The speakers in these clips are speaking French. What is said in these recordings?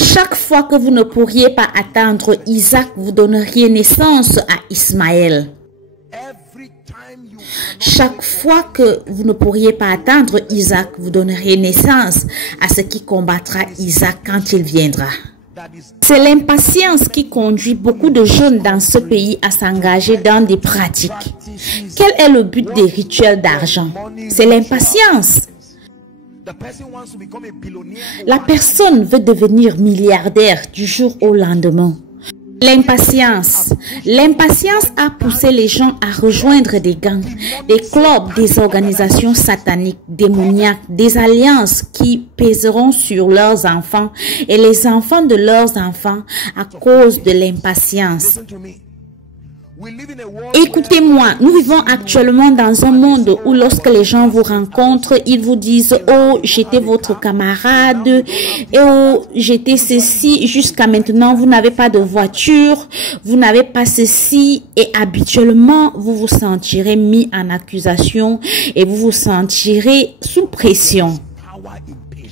Chaque fois que vous ne pourriez pas attendre Isaac, vous donneriez naissance à Ismaël. Chaque fois que vous ne pourriez pas attendre Isaac, vous donneriez naissance à ce qui combattra Isaac quand il viendra. C'est l'impatience qui conduit beaucoup de jeunes dans ce pays à s'engager dans des pratiques. Quel est le but des rituels d'argent? C'est l'impatience. La personne veut devenir milliardaire du jour au lendemain. L'impatience. L'impatience a poussé les gens à rejoindre des gangs, des clubs, des organisations sataniques, démoniaques, des alliances qui pèseront sur leurs enfants et les enfants de leurs enfants à cause de l'impatience. Écoutez-moi, nous vivons actuellement dans un monde où lorsque les gens vous rencontrent, ils vous disent « Oh, j'étais votre camarade, et oh, j'étais ceci, jusqu'à maintenant, vous n'avez pas de voiture, vous n'avez pas ceci » et habituellement, vous vous sentirez mis en accusation et vous vous sentirez sous pression.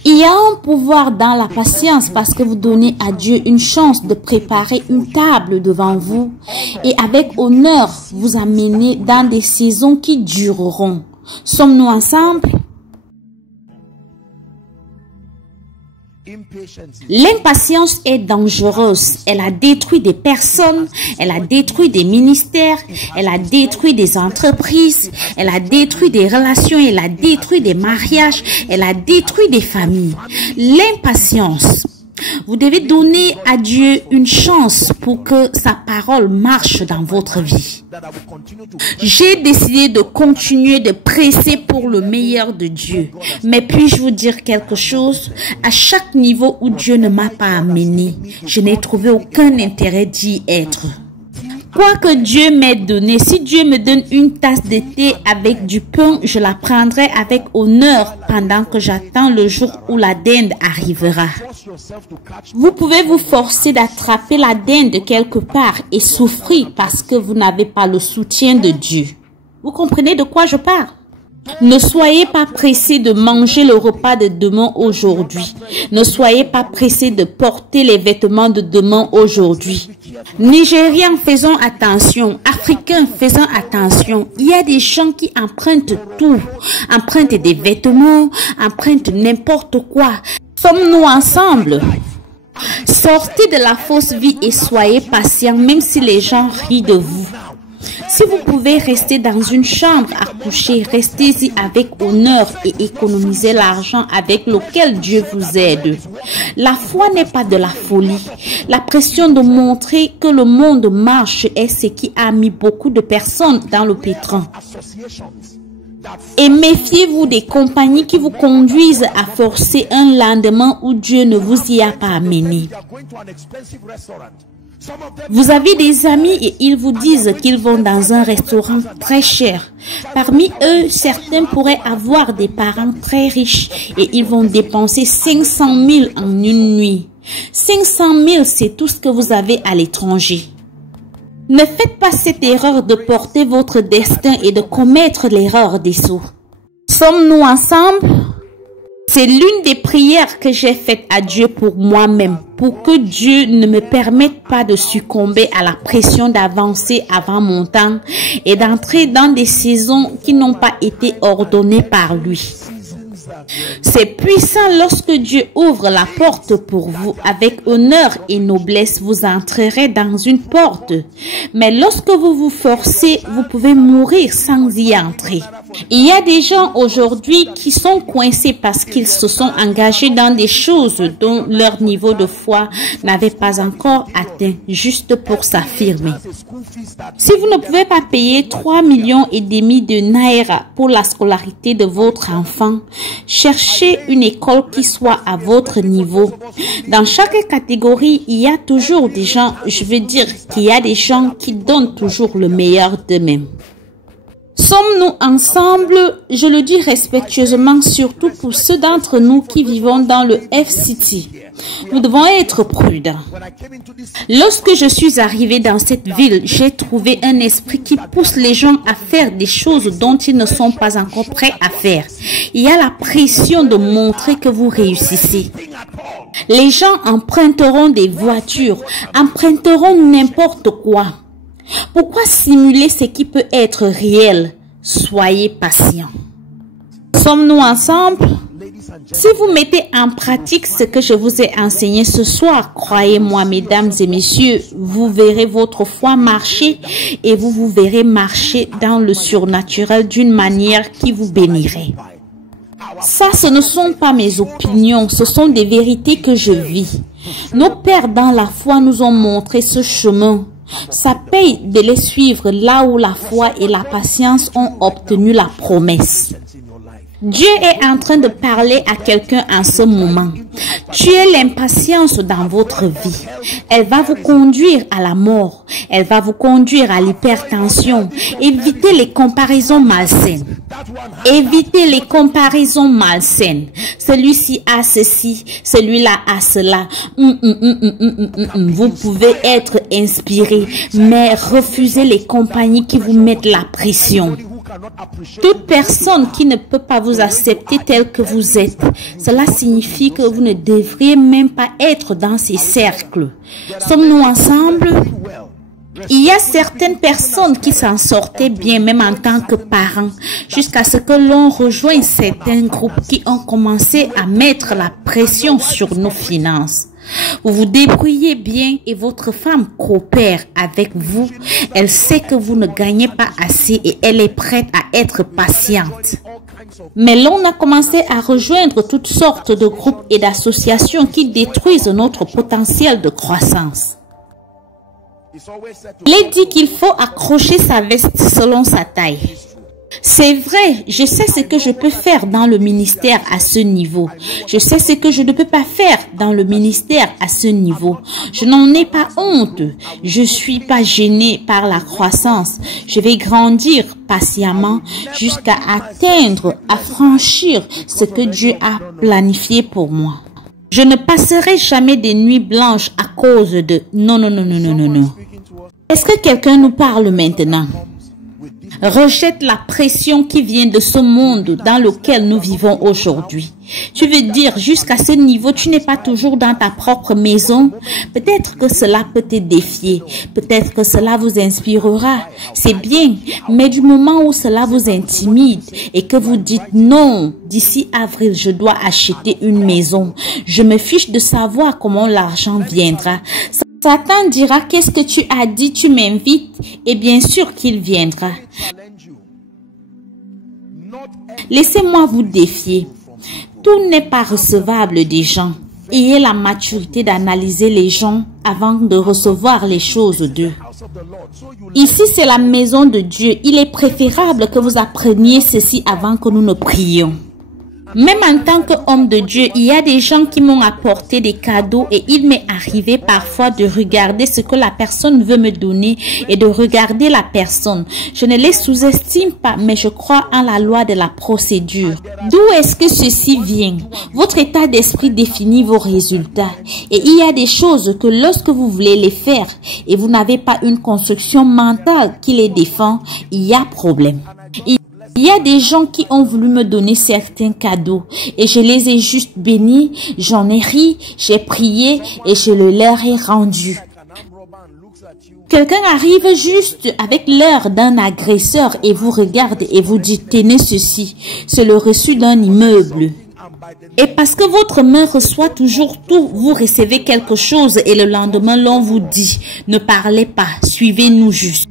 Il y a un pouvoir dans la patience parce que vous donnez à Dieu une chance de préparer une table devant vous et avec honneur vous amener dans des saisons qui dureront. Sommes-nous ensemble? L'impatience est dangereuse. Elle a détruit des personnes, elle a détruit des ministères, elle a détruit des entreprises, elle a détruit des relations, elle a détruit des mariages, elle a détruit des familles. L'impatience. Vous devez donner à Dieu une chance pour que sa parole marche dans votre vie. J'ai décidé de continuer de presser pour le meilleur de Dieu. Mais puis-je vous dire quelque chose? À chaque niveau où Dieu ne m'a pas amené, je n'ai trouvé aucun intérêt d'y être. Quoi que Dieu m'ait donné, si Dieu me donne une tasse de thé avec du pain, je la prendrai avec honneur pendant que j'attends le jour où la dinde arrivera. Vous pouvez vous forcer d'attraper la dinde quelque part et souffrir parce que vous n'avez pas le soutien de Dieu. Vous comprenez de quoi je parle? Ne soyez pas pressés de manger le repas de demain aujourd'hui. Ne soyez pas pressés de porter les vêtements de demain aujourd'hui. Nigériens, faisons attention. Africains, faisons attention. Il y a des gens qui empruntent tout. Empruntent des vêtements, empruntent n'importe quoi. Sommes-nous ensemble? Sortez de la fausse vie et soyez patients même si les gens rient de vous. Si vous pouvez rester dans une chambre à coucher, restez-y avec honneur et économisez l'argent avec lequel Dieu vous aide. La foi n'est pas de la folie. La pression de montrer que le monde marche est ce qui a mis beaucoup de personnes dans le pétrin. Et méfiez-vous des compagnies qui vous conduisent à forcer un lendemain où Dieu ne vous y a pas amené. Vous avez des amis et ils vous disent qu'ils vont dans un restaurant très cher. Parmi eux, certains pourraient avoir des parents très riches et ils vont dépenser 500 000 en une nuit. 500 000, c'est tout ce que vous avez à l'étranger. Ne faites pas cette erreur de porter votre destin et de commettre l'erreur des sots. Sommes-nous ensemble? C'est l'une des prières que j'ai faites à Dieu pour moi-même, pour que Dieu ne me permette pas de succomber à la pression d'avancer avant mon temps et d'entrer dans des saisons qui n'ont pas été ordonnées par lui. C'est puissant lorsque Dieu ouvre la porte pour vous. Avec honneur et noblesse, vous entrerez dans une porte. Mais lorsque vous vous forcez, vous pouvez mourir sans y entrer. Il y a des gens aujourd'hui qui sont coincés parce qu'ils se sont engagés dans des choses dont leur niveau de foi n'avait pas encore atteint, juste pour s'affirmer. Si vous ne pouvez pas payer 3,5 millions de naira pour la scolarité de votre enfant, cherchez une école qui soit à votre niveau. Dans chaque catégorie, il y a toujours des gens, je veux dire qu'il y a des gens qui donnent toujours le meilleur d'eux-mêmes. Sommes-nous ensemble? Je le dis respectueusement, surtout pour ceux d'entre nous qui vivons dans le F-City. Nous devons être prudents. Lorsque je suis arrivé dans cette ville, j'ai trouvé un esprit qui pousse les gens à faire des choses dont ils ne sont pas encore prêts à faire. Il y a la pression de montrer que vous réussissez. Les gens emprunteront des voitures, emprunteront n'importe quoi. Pourquoi simuler ce qui peut être réel? Soyez patients. Sommes-nous ensemble? Si vous mettez en pratique ce que je vous ai enseigné ce soir, croyez-moi, mesdames et messieurs, vous verrez votre foi marcher et vous vous verrez marcher dans le surnaturel d'une manière qui vous bénirait. Ça, ce ne sont pas mes opinions, ce sont des vérités que je vis. Nos pères dans la foi nous ont montré ce chemin. Ça paye de les suivre là où la foi et la patience ont obtenu la promesse. Dieu est en train de parler à quelqu'un en ce moment. Tuez l'impatience dans votre vie. Elle va vous conduire à la mort. Elle va vous conduire à l'hypertension. Évitez les comparaisons malsaines. Évitez les comparaisons malsaines. Celui-ci a ceci, celui-là a cela. Vous pouvez être inspiré, mais refusez les compagnies qui vous mettent la pression. Toute personne qui ne peut pas vous accepter tel que vous êtes, cela signifie que vous ne devriez même pas être dans ces cercles. Sommes-nous ensemble? Il y a certaines personnes qui s'en sortaient bien même en tant que parents, jusqu'à ce que l'on rejoigne certains groupes qui ont commencé à mettre la pression sur nos finances. Vous vous débrouillez bien et votre femme coopère avec vous. Elle sait que vous ne gagnez pas assez et elle est prête à être patiente. Mais l'on a commencé à rejoindre toutes sortes de groupes et d'associations qui détruisent notre potentiel de croissance. Il est dit qu'il faut accrocher sa veste selon sa taille. C'est vrai, je sais ce que je peux faire dans le ministère à ce niveau. Je sais ce que je ne peux pas faire dans le ministère à ce niveau. Je n'en ai pas honte. Je ne suis pas gênée par la croissance. Je vais grandir patiemment jusqu'à atteindre, à franchir ce que Dieu a planifié pour moi. Je ne passerai jamais des nuits blanches à cause de... Non. Est-ce que quelqu'un nous parle maintenant? Rejette la pression qui vient de ce monde dans lequel nous vivons aujourd'hui. Tu veux dire, jusqu'à ce niveau, tu n'es pas toujours dans ta propre maison? Peut-être que cela peut te défier. Peut-être que cela vous inspirera. C'est bien. Mais du moment où cela vous intimide et que vous dites non, d'ici avril, je dois acheter une maison. Je me fiche de savoir comment l'argent viendra. Satan dira, qu'est-ce que tu as dit, tu m'invites, et bien sûr qu'il viendra. Laissez-moi vous défier. Tout n'est pas recevable des gens. Ayez la maturité d'analyser les gens avant de recevoir les choses d'eux. Ici, c'est la maison de Dieu. Il est préférable que vous appreniez ceci avant que nous ne prions. Même en tant qu'homme de Dieu, il y a des gens qui m'ont apporté des cadeaux et il m'est arrivé parfois de regarder ce que la personne veut me donner et de regarder la personne. Je ne les sous-estime pas, mais je crois en la loi de la procédure. D'où est-ce que ceci vient? Votre état d'esprit définit vos résultats. Et il y a des choses que lorsque vous voulez les faire et vous n'avez pas une construction mentale qui les défend, il y a problème. Il y a des gens qui ont voulu me donner certains cadeaux et je les ai juste bénis, j'en ai ri, j'ai prié et je le leur ai rendu. Quelqu'un arrive juste avec l'air d'un agresseur et vous regarde et vous dit « tenez ceci, c'est le reçu d'un immeuble ». Et parce que votre main reçoit toujours tout, vous recevez quelque chose et le lendemain l'on vous dit « ne parlez pas, suivez-nous juste ».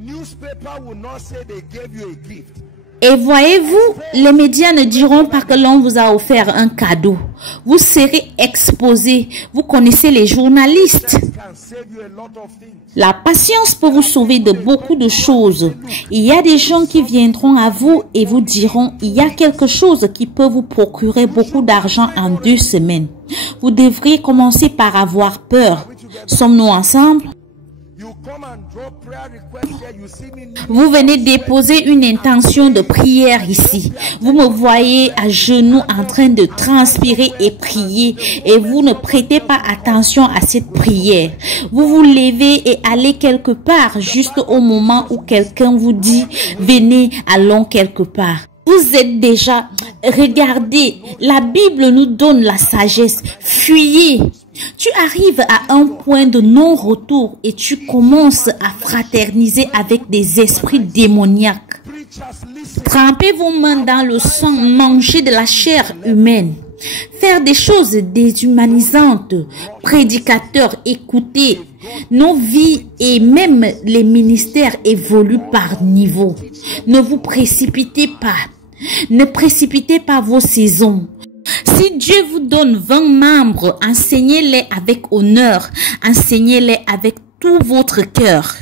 Et voyez-vous, les médias ne diront pas que l'on vous a offert un cadeau. Vous serez exposé. Vous connaissez les journalistes. La patience peut vous sauver de beaucoup de choses. Il y a des gens qui viendront à vous et vous diront, il y a quelque chose qui peut vous procurer beaucoup d'argent en 2 semaines. Vous devriez commencer par avoir peur. Sommes-nous ensemble? Vous venez déposer une intention de prière ici. Vous me voyez à genoux en train de transpirer et prier et vous ne prêtez pas attention à cette prière. Vous vous levez et allez quelque part juste au moment où quelqu'un vous dit « Venez, allons quelque part ». Vous êtes déjà, regardez, la Bible nous donne la sagesse. Fuyez. Tu arrives à un point de non-retour et tu commences à fraterniser avec des esprits démoniaques. Trempez vos mains dans le sang, mangez de la chair humaine. Faire des choses déshumanisantes. Prédicateurs, écoutez. Nos vies et même les ministères évoluent par niveau. Ne vous précipitez pas. Ne précipitez pas vos saisons. Si Dieu vous donne 20 membres, enseignez-les avec honneur. Enseignez-les avec tout votre cœur.